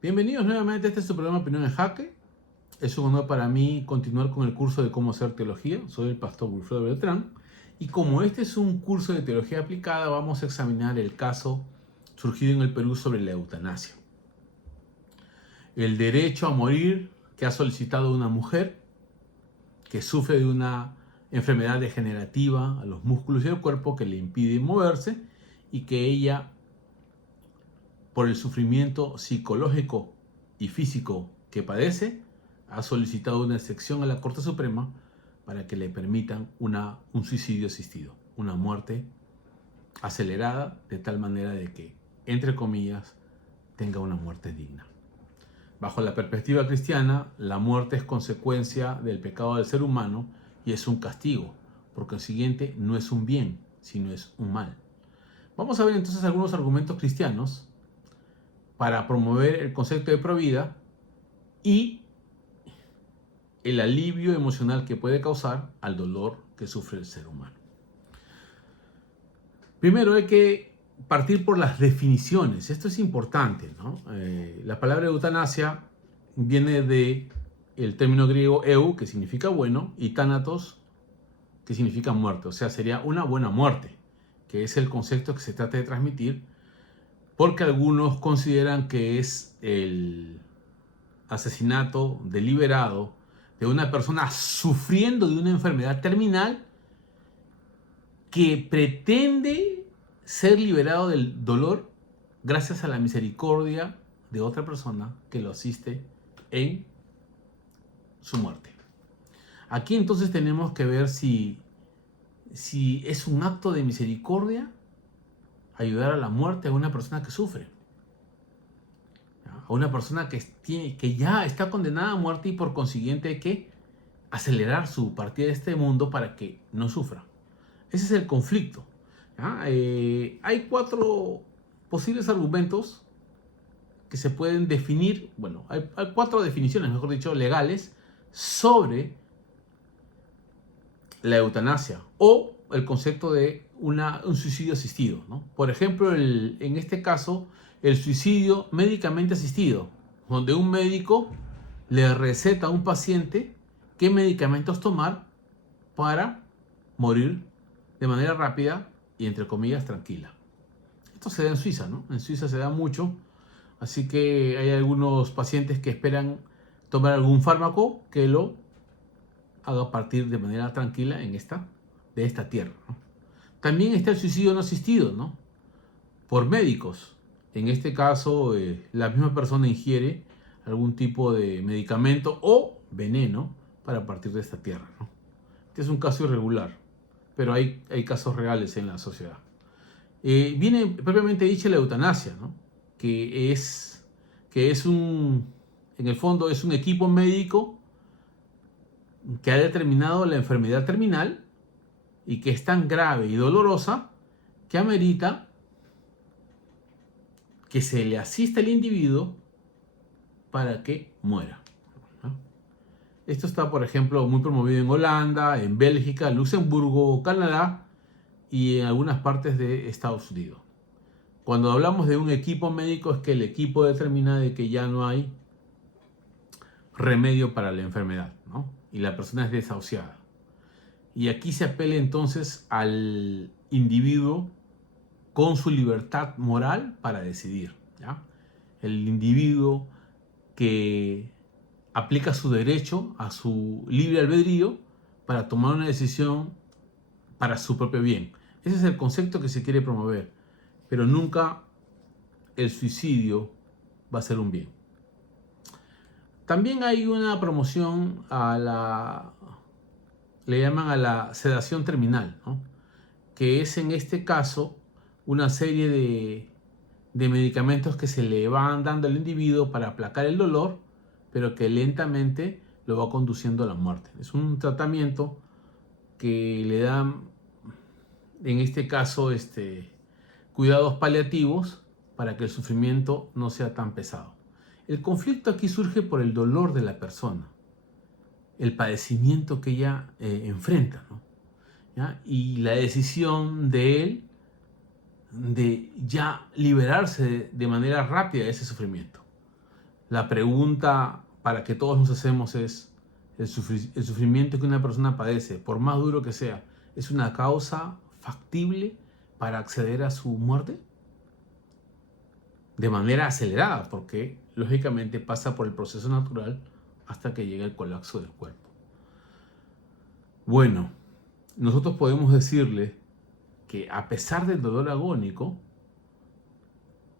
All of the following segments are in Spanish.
Bienvenidos nuevamente a este es su programa Opinión en Jaque. Es un honor para mí continuar con el curso de cómo hacer teología. Soy el pastor Wilfredo Beltrán. Y como este es un curso de teología aplicada, vamos a examinar el caso surgido en el Perú sobre la eutanasia. El derecho a morir que ha solicitado una mujer que sufre de una enfermedad degenerativa a los músculos y al cuerpo que le impide moverse y que ella, por el sufrimiento psicológico y físico que padece, ha solicitado una excepción a la Corte Suprema para que le permitan un suicidio asistido, una muerte acelerada, de tal manera de que, entre comillas, tenga una muerte digna. Bajo la perspectiva cristiana, la muerte es consecuencia del pecado del ser humano y es un castigo. Por consiguiente, no es un bien, sino es un mal. Vamos a ver entonces algunos argumentos cristianos para promover el concepto de provida y el alivio emocional que puede causar al dolor que sufre el ser humano. Primero hay que partir por las definiciones. Esto es importante, ¿no? La palabra eutanasia viene del término griego eu, que significa bueno, y thanatos, que significa muerte. O sea, sería una buena muerte, que es el concepto que se trata de transmitir, porque algunos consideran que es el asesinato deliberado de una persona sufriendo de una enfermedad terminal que pretende ser liberado del dolor gracias a la misericordia de otra persona que lo asiste en su muerte. Aquí entonces tenemos que ver si es un acto de misericordia ayudar a la muerte a una persona que sufre, a una persona que ya está condenada a muerte y por consiguiente hay que acelerar su partida de este mundo para que no sufra. Ese es el conflicto. Hay 4 posibles argumentos que se pueden definir, bueno, hay 4 definiciones, mejor dicho, legales sobre la eutanasia o el concepto de un suicidio asistido, ¿no? Por ejemplo, en este caso, el suicidio médicamente asistido, donde un médico le receta a un paciente qué medicamentos tomar para morir de manera rápida y, entre comillas, tranquila. Esto se da en Suiza, ¿no? En Suiza se da mucho, así que hay algunos pacientes que esperan tomar algún fármaco que lo haga partir de manera tranquila de esta tierra, ¿no? También está el suicidio no asistido, ¿no? Por médicos. En este caso, la misma persona ingiere algún tipo de medicamento o veneno para partir de esta tierra, ¿no? Este es un caso irregular, pero hay casos reales en la sociedad. Viene propiamente dicha la eutanasia, ¿no? que es, en el fondo es un equipo médico que ha determinado la enfermedad terminal y que es tan grave y dolorosa que amerita que se le asista al individuo para que muera, ¿no? Esto está, por ejemplo, muy promovido en Holanda, en Bélgica, Luxemburgo, Canadá y en algunas partes de Estados Unidos. Cuando hablamos de un equipo médico es que el equipo determina de que ya no hay remedio para la enfermedad, ¿no? Y la persona es desahuciada. Y aquí se apela entonces al individuo con su libertad moral para decidir, ¿ya? El individuo que aplica su derecho a su libre albedrío para tomar una decisión para su propio bien. Ese es el concepto que se quiere promover, pero nunca el suicidio va a ser un bien. También hay una promoción le llaman a la sedación terminal, ¿no? Que es en este caso una serie de medicamentos que se le van dando al individuo para aplacar el dolor, pero que lentamente lo va conduciendo a la muerte. Es un tratamiento que le dan, en este caso, cuidados paliativos para que el sufrimiento no sea tan pesado. El conflicto aquí surge por el dolor de la persona, el padecimiento que ella enfrenta, ¿no? ¿Ya? Y la decisión de él de ya liberarse de manera rápida de ese sufrimiento. La pregunta para que todos nos hacemos es, el sufrimiento que una persona padece, por más duro que sea, ¿es una causa factible para acceder a su muerte? De manera acelerada, porque lógicamente pasa por el proceso natural hasta que llega el colapso del cuerpo. Bueno, nosotros podemos decirle que a pesar del dolor agónico,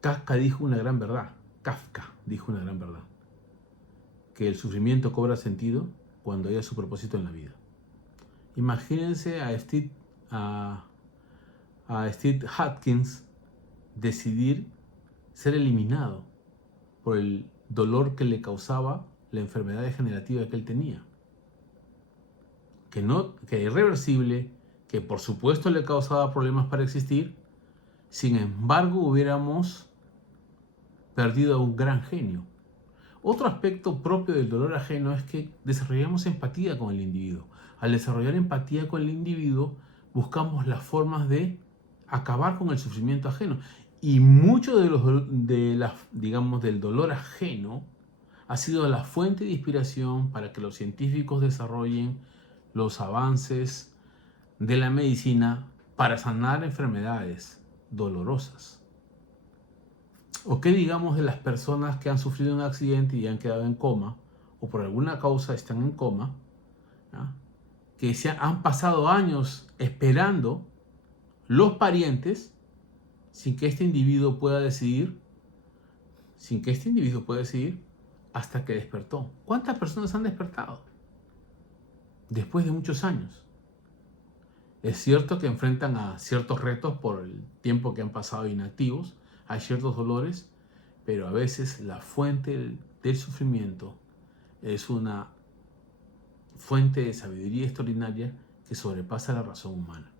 Kafka dijo una gran verdad. Kafka dijo una gran verdad. Que el sufrimiento cobra sentido cuando haya su propósito en la vida. Imagínense a Steve Hopkins decidir ser eliminado por el dolor que le causaba la enfermedad degenerativa que él tenía. Que irreversible, que por supuesto le causaba problemas para existir, sin embargo hubiéramos perdido a un gran genio. Otro aspecto propio del dolor ajeno es que desarrollamos empatía con el individuo. Al desarrollar empatía con el individuo, buscamos las formas de acabar con el sufrimiento ajeno. Y mucho del dolor ajeno ha sido la fuente de inspiración para que los científicos desarrollen los avances de la medicina para sanar enfermedades dolorosas. ¿O qué digamos de las personas que han sufrido un accidente y han quedado en coma, o por alguna causa están en coma, ¿ya? Que han pasado años esperando los parientes sin que este individuo pueda decidir, hasta que despertó? ¿Cuántas personas han despertado después de muchos años? Es cierto que enfrentan a ciertos retos por el tiempo que han pasado inactivos, hay ciertos dolores, pero a veces la fuente del sufrimiento es una fuente de sabiduría extraordinaria que sobrepasa la razón humana.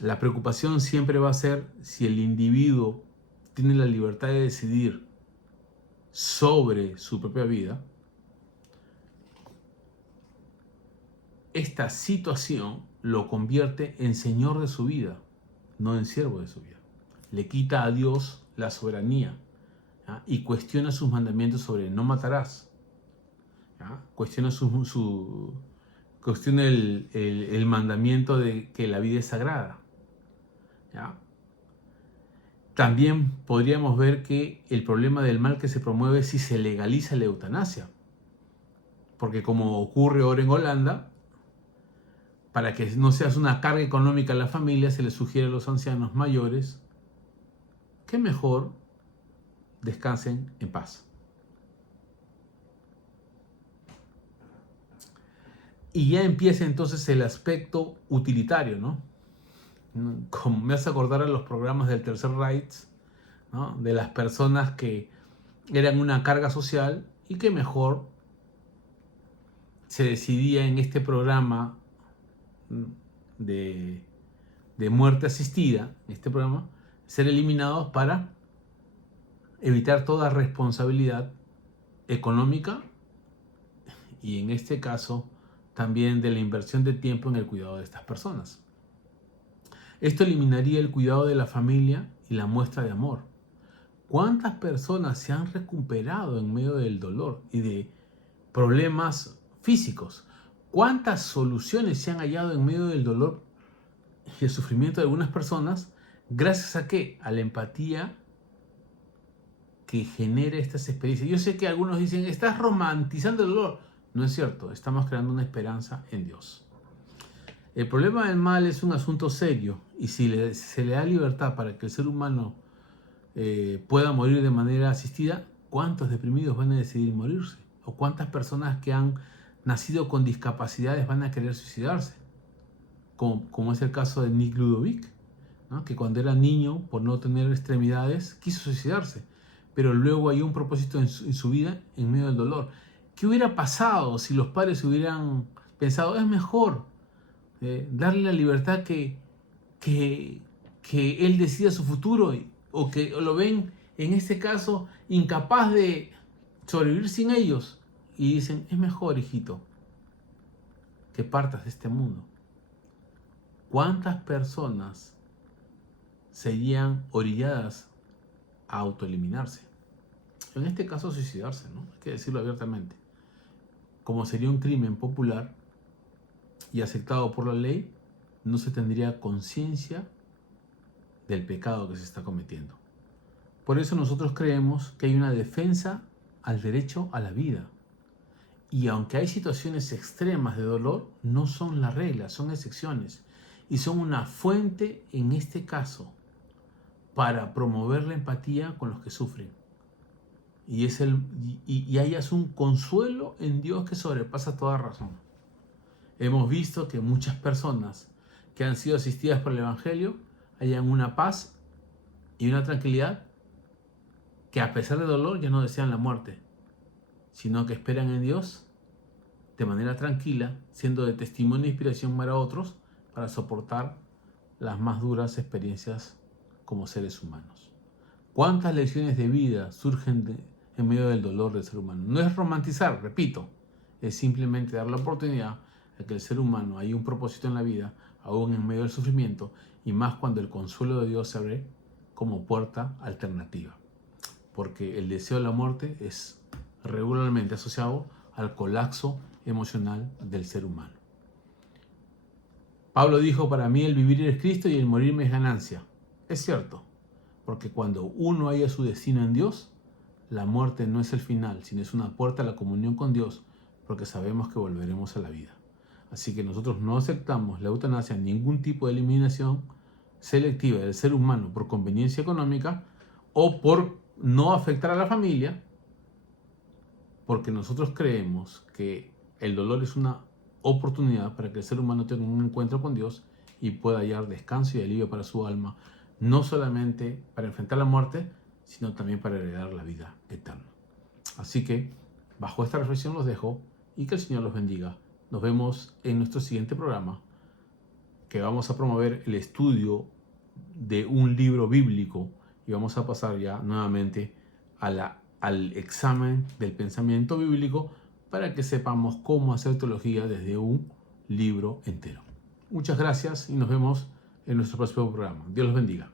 La preocupación siempre va a ser si el individuo tiene la libertad de decidir sobre su propia vida. Esta situación lo convierte en señor de su vida, no en siervo de su vida. Le quita a Dios la soberanía, ¿ya? Y cuestiona sus mandamientos sobre no matarás. ¿Ya? Cuestiona el mandamiento de que la vida es sagrada. ¿Ya? También podríamos ver que el problema del mal que se promueve si se legaliza la eutanasia. Porque como ocurre ahora en Holanda, para que no seas una carga económica a la familia, se les sugiere a los ancianos mayores que mejor descansen en paz. Y ya empieza entonces el aspecto utilitario, ¿no? Como me hace acordar a los programas del Tercer Reich, ¿no? De las personas que eran una carga social y que mejor se decidía en este programa de muerte asistida, ser eliminados para evitar toda responsabilidad económica y en este caso también de la inversión de tiempo en el cuidado de estas personas. Esto eliminaría el cuidado de la familia y la muestra de amor. ¿Cuántas personas se han recuperado en medio del dolor y de problemas físicos? ¿Cuántas soluciones se han hallado en medio del dolor y el sufrimiento de algunas personas? ¿Gracias a qué? A la empatía que genera estas experiencias. Yo sé que algunos dicen, estás romantizando el dolor. No es cierto, estamos creando una esperanza en Dios. El problema del mal es un asunto serio y si se le da libertad para que el ser humano pueda morir de manera asistida, ¿cuántos deprimidos van a decidir morirse? ¿O cuántas personas que han nacido con discapacidades van a querer suicidarse? Como es el caso de Nick Ludovic, ¿no? Que cuando era niño, por no tener extremidades, quiso suicidarse, pero luego hay un propósito en su vida en medio del dolor. ¿Qué hubiera pasado si los padres hubieran pensado, es mejor darle la libertad que él decida su futuro, o que lo ven en este caso incapaz de sobrevivir sin ellos y dicen, es mejor, hijito, que partas de este mundo? ¿Cuántas personas serían orilladas a autoeliminarse? En este caso, suicidarse, ¿no? Hay que decirlo abiertamente. Como sería un crimen popular y aceptado por la ley, no se tendría conciencia del pecado que se está cometiendo. Por eso nosotros creemos que hay una defensa al derecho a la vida. Y aunque hay situaciones extremas de dolor, no son la regla, son excepciones. Y son una fuente, en este caso, para promover la empatía con los que sufren. Y hayas un consuelo en Dios que sobrepasa toda razón. Hemos visto que muchas personas que han sido asistidas por el Evangelio hayan una paz y una tranquilidad que a pesar de dolor ya no desean la muerte, sino que esperan en Dios de manera tranquila, siendo de testimonio e inspiración para otros, para soportar las más duras experiencias como seres humanos. ¿Cuántas lecciones de vida surgen en medio del dolor del ser humano? No es romantizar, repito, es simplemente dar la oportunidad a que el ser humano haya un propósito en la vida, aún en medio del sufrimiento, y más cuando el consuelo de Dios se abre como puerta alternativa. Porque el deseo de la muerte es regularmente asociado al colapso emocional del ser humano. Pablo dijo, para mí el vivir es Cristo y el morirme es ganancia. Es cierto, porque cuando uno halla su destino en Dios, la muerte no es el final, sino es una puerta a la comunión con Dios, porque sabemos que volveremos a la vida. Así que nosotros no aceptamos la eutanasia, ningún tipo de eliminación selectiva del ser humano por conveniencia económica o por no afectar a la familia, porque nosotros creemos que el dolor es una oportunidad para que el ser humano tenga un encuentro con Dios y pueda hallar descanso y alivio para su alma, no solamente para enfrentar la muerte, sino también para heredar la vida eterna. Así que, bajo esta reflexión los dejo y que el Señor los bendiga. Nos vemos en nuestro siguiente programa, que vamos a promover el estudio de un libro bíblico y vamos a pasar ya nuevamente al examen del pensamiento bíblico para que sepamos cómo hacer teología desde un libro entero. Muchas gracias y nos vemos en nuestro próximo programa. Dios los bendiga.